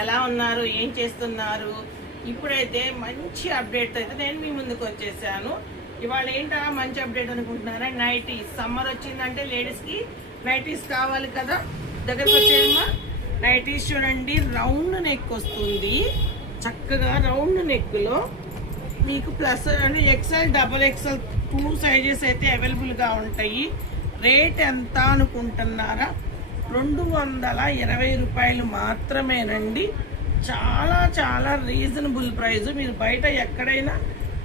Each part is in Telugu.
ఎలా ఉన్నారు, ఏం చేస్తున్నారు? ఇప్పుడైతే మంచి అప్డేట్ అయితే నేను మీ ముందుకు వచ్చేసాను. ఇవాళ ఏంటా మంచి అప్డేట్ అనుకుంటున్నారా? నైటీస్. సమ్మర్ వచ్చిందంటే లేడీస్కి నైటీస్ కావాలి కదా. దగ్గరకు వచ్చేయమ్మా. నైటీస్ చూడండి, రౌండ్ నెక్ వస్తుంది. చక్కగా రౌండ్ నెక్లో మీకు ప్లస్ అంటే ఎక్సెల్, డబల్ ఎక్సెల్ 2 సైజెస్ అయితే అవైలబుల్గా ఉంటాయి. రేట్ ఎంత అనుకుంటున్నారా? 220 రూపాయలు మాత్రమేనండి. చాలా చాలా రీజనబుల్ ప్రైస్. మీరు బయట ఎక్కడైనా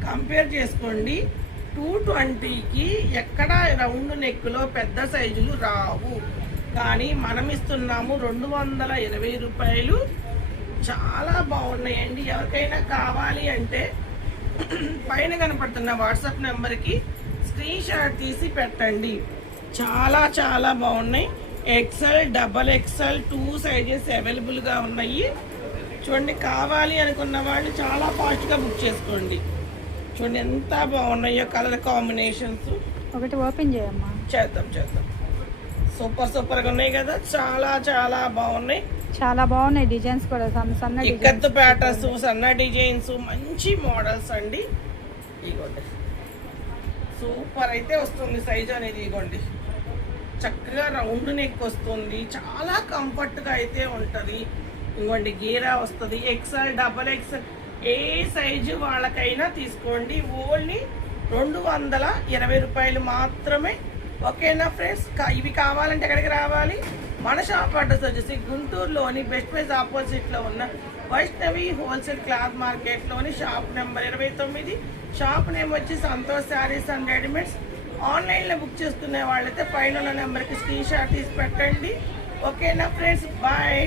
కంపేర్ చేసుకోండి. 220కి ఎక్కడ రౌండ్ నెక్లో పెద్ద సైజులు రావు, కానీ మనం ఇస్తున్నాము 220 రూపాయలు. చాలా బాగున్నాయండి. ఎవరికైనా కావాలి అంటే పైన కనపడుతున్న వాట్సాప్ నెంబర్కి స్క్రీన్ షాట్ తీసి పెట్టండి. చాలా చాలా బాగున్నాయి. ఎక్సెల్, డబల్ ఎక్సెల్ 2 సైజెస్ అవైలబుల్గా ఉన్నాయి. చూడండి, కావాలి అనుకున్న వాళ్ళు చాలా ఫాస్ట్గా బుక్ చేసుకోండి. చూడండి ఎంత బాగున్నాయో కలర్ కాంబినేషన్స్. ఒకటి ఓపెన్ చేయమ్మా. చేద్దాం. సూపర్గా ఉన్నాయి కదా. చాలా చాలా బాగున్నాయి. చాలా బాగున్నాయి డిజైన్స్ కూడా. సన్న ఇక్కత్తు ప్యాటర్న్స్, సన్న డిజైన్స్, మంచి మోడల్స్ అండి. ఇగోండి, సూపర్ అయితే వస్తుంది సైజ్ అనేది. ఇగోండి, చక్కగా రౌండ్ నెక్ వస్తుంది. చాలా కంఫర్ట్గా అయితే ఉంటుంది. ఇంకోండి, గీరా వస్తుంది. ఎక్సెల్, డబల్ ఎక్సెల్ ఏ సైజు వాళ్ళకైనా తీసుకోండి. ఓన్లీ 220 రూపాయలు మాత్రమే. ఓకేనా ఫ్రెండ్స్? ఇవి కావాలంటే ఎక్కడికి రావాలి? మన షాప్ అడ్రస్ వచ్చేసి గుంటూరులోని బెస్ట్ ప్రైస్ ఆపోజిట్లో ఉన్న వైష్ణవి హోల్సేల్ క్లాత్ మార్కెట్లోని షాప్ నెంబర్ 29. షాప్ నేమ్ వచ్చి సంతోష్ శారీస్ అండ్ రెడీమేడ్స్. ఆన్లైన్లో బుక్ చేసుకునే వాళ్ళైతే పైన ఉన్న నెంబర్కి స్క్రీన్ షాట్ తీసి పెట్టండి. ఓకేనా ఫ్రెండ్స్? బాయ్.